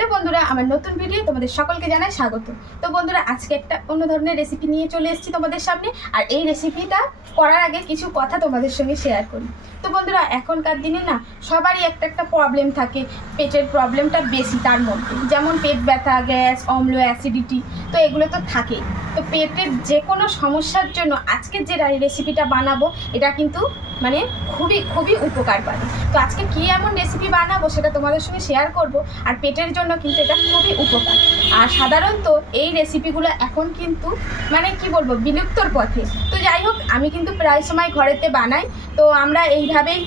Hello বন্ধুরা, আমার নতুন ভিডিও তোমাদের সকলকে জানাই স্বাগত। তো বন্ধুরা, আজকে একটা অন্য ধরনের রেসিপি নিয়ে চলে এসেছি তোমাদের সামনে, আর এই রেসিপিটা করার আগে কিছু কথা তোমাদের সঙ্গে শেয়ার করি। তো বন্ধুরা, এখনকার দিনে না, সবারই একটা একটা প্রবলেম থাকে, পেটের প্রবলেমটা বেশি তার মধ্যে। যেমন পেট ব্যথা, গ্যাস, অম্ল অ্যাসিডিটি তো এগুলো তো থাকেই। তো পেটের যে কোনো সমস্যার জন্য আজকের যে রেসিপিটা বানাবো, এটা কিন্তু মানে খুবই খুবই উপকার পাবে। তো আজকে কী এমন রেসিপি বানাবো সেটা তোমাদের সঙ্গে শেয়ার করব, আর পেটের জন্য কিন্তু এটা খুবই উপকার। আর সাধারণত এই রেসিপিগুলো এখন কিন্তু মানে কি বলব, বিলুপ্তর পথে। তো যাই হোক, আমি কিন্তু প্রায় সময় ঘরেতে বানাই, তো আমরা এইভাবেই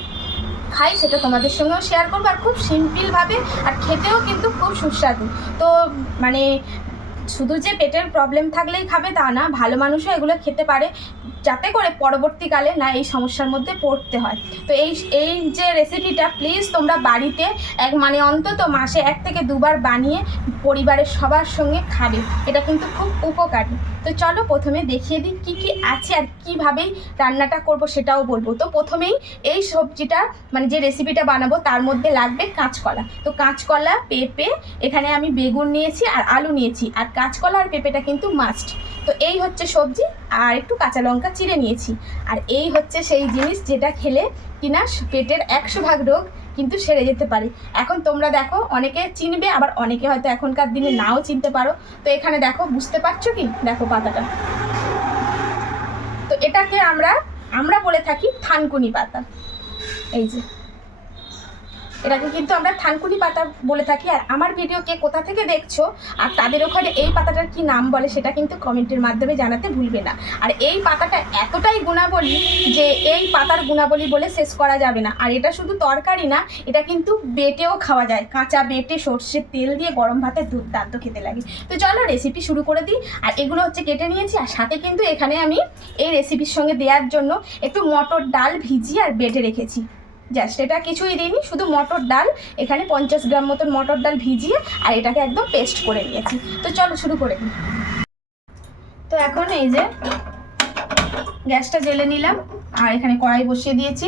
খাই, সেটা তোমাদের সঙ্গেও শেয়ার করব, আর খুব সিম্পলভাবে আর খেতেও কিন্তু খুব সুস্বাদু। তো মানে শুধু যে পেটের প্রবলেম থাকলেই খাবে তা না, ভালো মানুষও এগুলো খেতে পারে। যাতে করে পরবর্তীকালে না এই সমস্যার মধ্যে পড়তে হয়। তো এই এই যে রেসিপিটা প্লিজ তোমরা বাড়িতে এক মানে অন্তত মাসে এক থেকে দুবার বানিয়ে পরিবারের সবার সঙ্গে খাবে। এটা কিন্তু খুব উপকারী। তো চলো প্রথমে দেখিয়ে দিই কী কী আছে আর কীভাবেই রান্নাটা করব সেটাও বলব। তো প্রথমেই এই সবজিটা মানে যে রেসিপিটা বানাবো তার মধ্যে লাগবে কাঁচকলা। তো কাঁচকলা, পেঁপে, এখানে আমি বেগুন নিয়েছি আর আলু নিয়েছি। আর কাঁচকলা আর পেঁপেটা কিন্তু মাস্ট তো এই হচ্ছে সবজি। আর একটু কাঁচা লঙ্কা চিড়ে নিয়েছি। আর এই হচ্ছে সেই জিনিস যেটা খেলে কিনা পেটের একশো ভাগ রোগ কিন্তু সেরে যেতে পারে। এখন তোমরা দেখো, অনেকে চিনবে, আবার অনেকে হয়তো এখনকার দিনে নাও চিনতে পারো। তো এখানে দেখো, বুঝতে পারছ কি? দেখো পাতাটা। তো এটাকে আমরা আমরা বলে থাকি থানকুনি পাতা। এই যে। এটাকে কিন্তু আমরা থানকুনি পাতা বলে থাকি। আর আমার ভিডিও কে কোথা থেকে দেখছ আর তাদের ওখানে এই পাতাটার কি নাম বলে সেটা কিন্তু কমেন্টের মাধ্যমে জানাতে ভুলবে না। আর এই পাতাটা এতটাই গুণাবলী যে এই পাতার গুণাবলী বলে শেষ করা যাবে না। আর এটা শুধু তরকারি না, এটা কিন্তু বেটেও খাওয়া যায়। কাঁচা বেটে সর্ষের তেল দিয়ে গরম ভাতে দুর্দান্ত খেতে লাগে। তো চলো রেসিপি শুরু করে দিই। আর এগুলো হচ্ছে কেটে নিয়েছি, আর সাথে কিন্তু এখানে আমি এই রেসিপির সঙ্গে দেওয়ার জন্য একটু মটর ডাল ভিজিয়ে আর বেটে রেখেছি। জাস্ট, এটা কিছুই দিইনি, শুধু মটর ডাল, এখানে পঞ্চাশ গ্রাম মতন মটর ডাল ভিজিয়ে, আর এটাকে একদম পেস্ট করে নিয়েছি। তো চলো শুরু করে। দিই তো এখন এই যে গ্যাসটা জেলে নিলাম, আর এখানে কড়াই বসিয়ে দিয়েছি।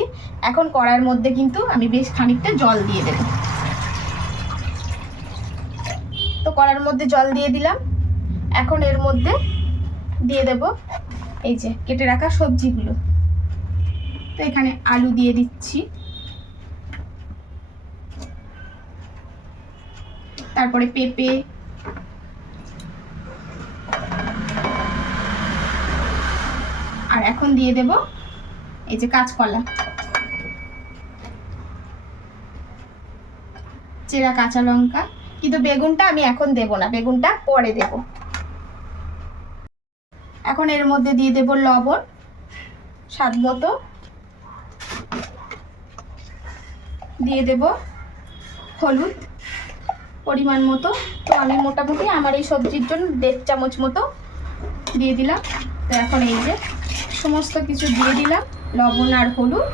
এখন কড়াইয়ের মধ্যে কিন্তু আমি বেশ খানিকটা জল দিয়ে দেব। তো কড়ার মধ্যে জল দিয়ে দিলাম। এখন এর মধ্যে দিয়ে দেব এই যে কেটে রাখা সবজিগুলো। তো এখানে আলু দিয়ে দিচ্ছি। তারপরে পেঁপে। আর এখন দিয়ে দেব এই যে কাঁচকলা। চেরা কাঁচা লঙ্কা। কিন্তু বেগুনটা আমি এখন দেব না, বেগুনটা পরে দেব। এখন এর মধ্যে দিয়ে দেব লবণ, স্বাদ মতো। দিয়ে দেব হলুদ। পরিমাণ মতো। তো আমি মোটামুটি আমার এই সবজির জন্য দেড় চামচ মতো দিয়ে দিলাম। তো এখন এই যে সমস্ত কিছু দিয়ে দিলাম, লবণ আর হলুদ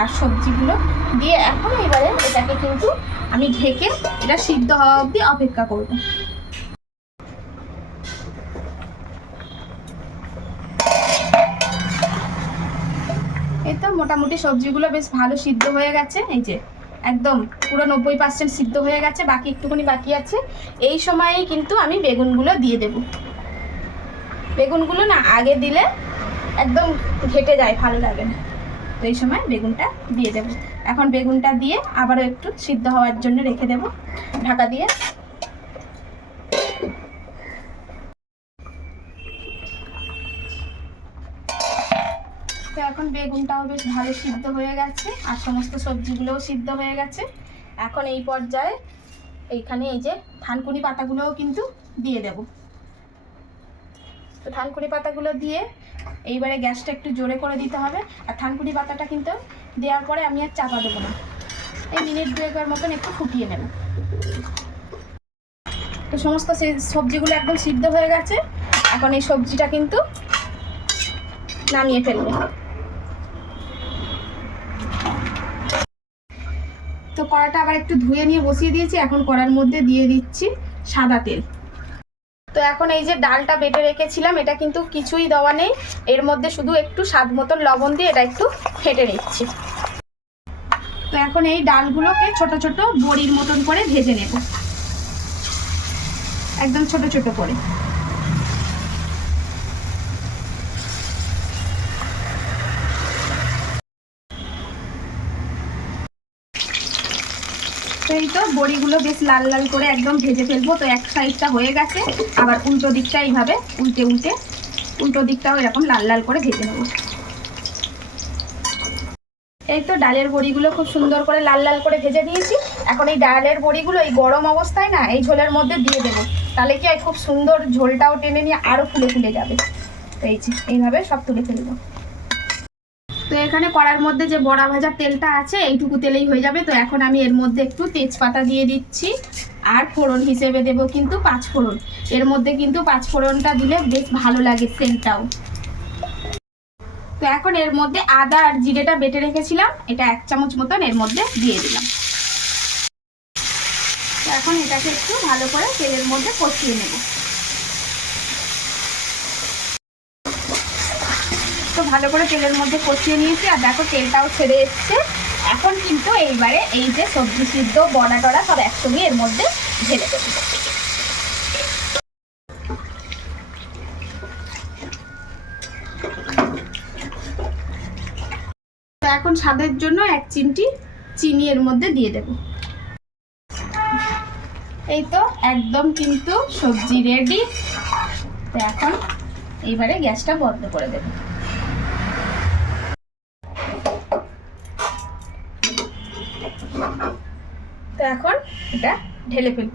আর সবজিগুলো দিয়ে এখন এবারে এটাকে কিন্তু আমি ঢেকে এটা সিদ্ধ হওয়া অবধি অপেক্ষা করব। এই তো মোটামুটি সবজিগুলো বেশ ভালো সিদ্ধ হয়ে গেছে। এই যে একদম পুরো নব্বই পার্সেন্ট সিদ্ধ হয়ে গেছে, বাকি একটুখানি বাকি আছে। এই সময়েই কিন্তু আমি বেগুনগুলো দিয়ে দেব। বেগুনগুলো না আগে দিলে একদম ঘেটে যায়, ভালো লাগে না। তো এই সময় বেগুনটা দিয়ে দেব। এখন বেগুনটা দিয়ে আবারও একটু সিদ্ধ হওয়ার জন্য রেখে দেব। ঢাকা দিয়ে তো এখন বেগুনটাও বেশ ভালো সিদ্ধ হয়ে গেছে আর সমস্ত সবজিগুলোও সিদ্ধ হয়ে গেছে। এখন এই পর্যায়ে এইখানে এই যে থানকুনি পাতাগুলোও কিন্তু দিয়ে দেব। তো থানকুনি পাতাগুলো দিয়ে এইবারে গ্যাসটা একটু জোরে করে দিতে হবে আর থানকুনি পাতাটা কিন্তু দেওয়ার পরে আমি আর চাপা দেবো না। এই মিনিট দুয়েকের মতন একটু ফুটিয়ে নেব। তো সমস্ত সবজিগুলো একদম সিদ্ধ হয়ে গেছে। এখন এই সবজিটা কিন্তু নামিয়ে ফেলব। কড়াটা আবার একটু ধুয়ে নিয়ে বসিয়ে দিয়েছি, এখন কড়ার মধ্যে দিয়ে দিচ্ছি সাদা তেল। তো এখন এই যে ডালটা বেটে রেখেছিলাম, এটা কিন্তু কিছুই দেওয়া নেই। এর মধ্যে শুধু একটু স্বাদ মতন লবণ দিয়ে এটা একটু ফেটে নিচ্ছি। তো এখন এই ডালগুলোকে ছোট ছোট বড়ির মতন করে ভেজে নেব। একদম ছোট ছোট করে। এই তো বড়িগুলো বেশ লাল লাল করে একদম ভেজে ফেলব। তো এক সাইডটা হয়ে গেছে। আবার উল্টো দিকটা এইভাবে, উল্টে উল্টে। উল্টো দিকটাও এরকম লাল লাল করে ভেজে নেব। এই তো ডালের বড়িগুলো খুব সুন্দর করে লাল লাল করে ভেজে নিয়েছি এখন এই ডালের বড়িগুলো এই গরম অবস্থায় না, এই ঝোলের মধ্যে দিয়ে দেবো। তাহলে কি খুব সুন্দর ঝোলটাও টেনে নিয়ে আরও ফুলে ফুলে যাবে। তো এই যে, এইভাবে সব তুলে ফেলব। এখানে কড়ার মধ্যে যে বড়া ভাজার তেলটা আছে, এইটুকু তেলেই হয়ে যাবে। তো এখন আমি এর মধ্যে একটু তেজপাতা দিয়ে দিচ্ছি। আর ফোড়ন হিসেবে দেবো কিন্তু পাঁচ ফোড়ন। এর মধ্যে কিন্তু পাঁচ ফোড়নটা দিলে বেশ ভালো লাগে সেন্টটাও। তো এখন এর মধ্যে আদা আর জিরেটা বেটে রেখেছিলাম। এটা এক চামচ মতন এর মধ্যে দিয়ে দিলাম। এখন এটাকে একটু ভালো করে তেলের মধ্যে কষিয়ে নেব। তো ভালো করে তেলের মধ্যে কষিয়ে নিয়েছি, আর দেখো তেলটাও ছেড়ে এসছে। এখন কিন্তু এইবারে এই যে সবজি সিদ্ধ বড়া টড়া সব একসঙ্গে এর মধ্যে ঢেলে দেবো। এখন স্বাদের জন্য এক চিমটি চিনি এর মধ্যে দিয়ে দেব। এই তো একদম কিন্তু সবজি রেডি তো এখন এইবারে গ্যাসটা বন্ধ করে দেব। তো এখন এটা ঢেলে ফেলব।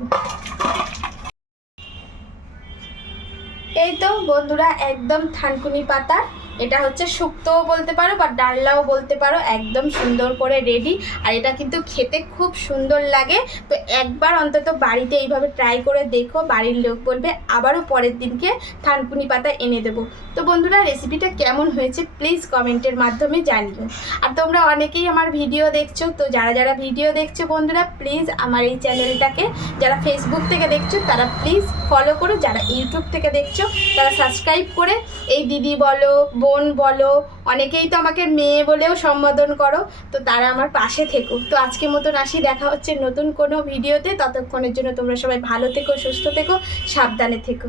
এই তো বন্ধুরা একদম থানকুনি পাতা। এটা হচ্ছে শুক্তোও বলতে পারো বা ডালনাও বলতে পারো, একদম সুন্দর করে রেডি আর এটা কিন্তু খেতে খুব সুন্দর লাগে। তো একবার অন্তত বাড়িতে এইভাবে ট্রাই করে দেখো, বাড়ির লোক বলবে, আবারও পরের দিনকে থানকুনি পাতা এনে দেবো। তো বন্ধুরা রেসিপিটা কেমন হয়েছে প্লিজ কমেন্টের মাধ্যমে জানিও। আর তোমরা অনেকেই আমার ভিডিও দেখছ, তো যারা যারা ভিডিও দেখছ বন্ধুরা প্লিজ আমার এই চ্যানেলটাকে যারা ফেসবুক থেকে দেখছ, তারা প্লিজ ফলো করো। যারা ইউটিউব থেকে দেখছ, তারা সাবস্ক্রাইব করে, এই দিদি বলো বোন বলো, অনেকেই তো আমাকে মেয়ে বলেও সম্বোধন করো, তো তারা আমার পাশে থেকো। তো আজকে মতন আসি, দেখা হচ্ছে নতুন কোনো ভিডিওতে, ততক্ষণের জন্য তোমরা সবাই ভালো থেকো, সুস্থ থেকো, সাবধানে থেকো।